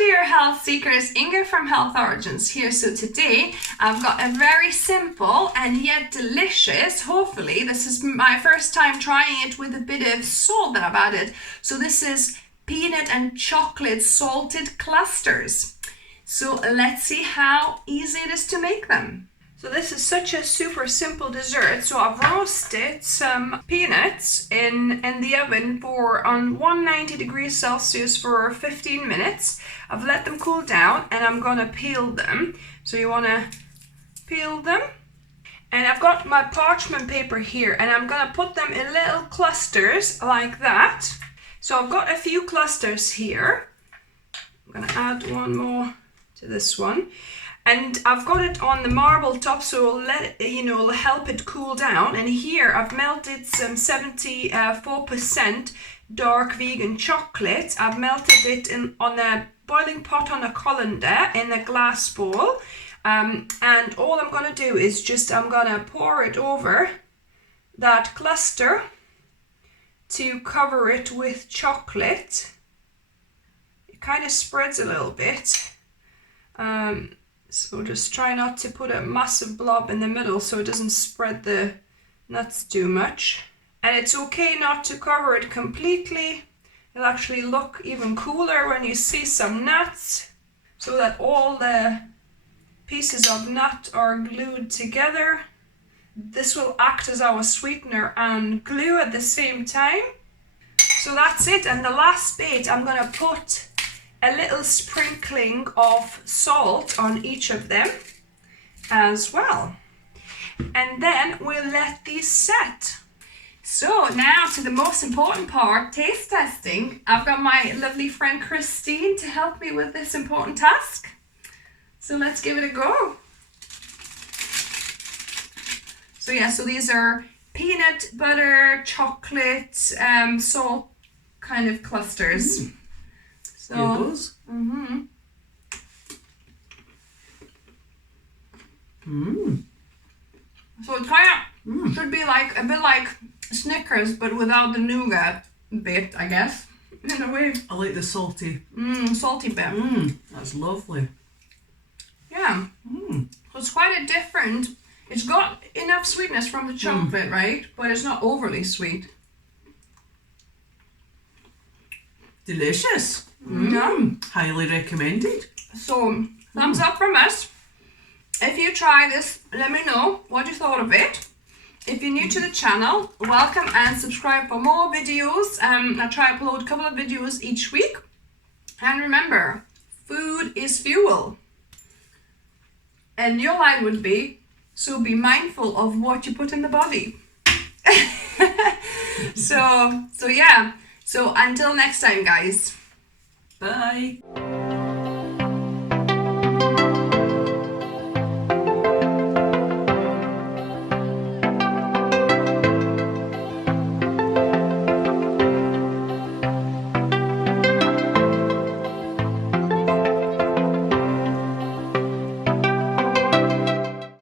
dear health seekers, Inga from Health Origins here. So today I've got a very simple and yet delicious, hopefully this is my first time trying it with a bit of salt that I've added. So this is peanut and chocolate salted clusters. So let's see how easy it is to make them. So this is such a super simple dessert. So I've roasted some peanuts in the oven for on 190 degrees Celsius for 15 minutes. I've let them cool down and I'm gonna peel them. So you wanna peel them. And I've got my parchment paper here and I'm gonna put them in little clusters like that. So I've got a few clusters here. I'm gonna add one more to this one. And I've got it on the marble top, so I'll let it, help it cool down. And here I've melted some 74% dark vegan chocolate. I've melted it on a boiling pot on a colander in a glass bowl. And all I'm gonna do is I'm gonna pour it over that cluster to cover it with chocolate. It kind of spreads a little bit. So just try not to put a massive blob in the middle so it doesn't spread the nuts too much. And it's okay not to cover it completely. It'll actually look even cooler when you see some nuts, so that all the pieces of nut are glued together. This will act as our sweetener and glue at the same time. So that's it. And the last bit, I'm gonna put a little sprinkling of salt on each of them as well. And then we'll let these set. So now to the most important part, taste testing. I've got my lovely friend Christine to help me with this important task. So let's give it a go. So yeah, so these are peanut butter, chocolate, salt kind of clusters. So, So it kind of should be like a bit like Snickers, but without the nougat bit, I guess. In a way. I like the salty. Salty bit. That's lovely. Yeah. So it's quite a different. It's got enough sweetness from the chocolate, right? But it's not overly sweet. Delicious. Highly recommended. So, thumbs up from us. If you try this, let me know what you thought of it. If you're new to the channel, welcome and subscribe for more videos. I try to upload a couple of videos each week. And remember, food is fuel. And your line would be, so be mindful of what you put in the body. So yeah. So until next time, guys. Bye.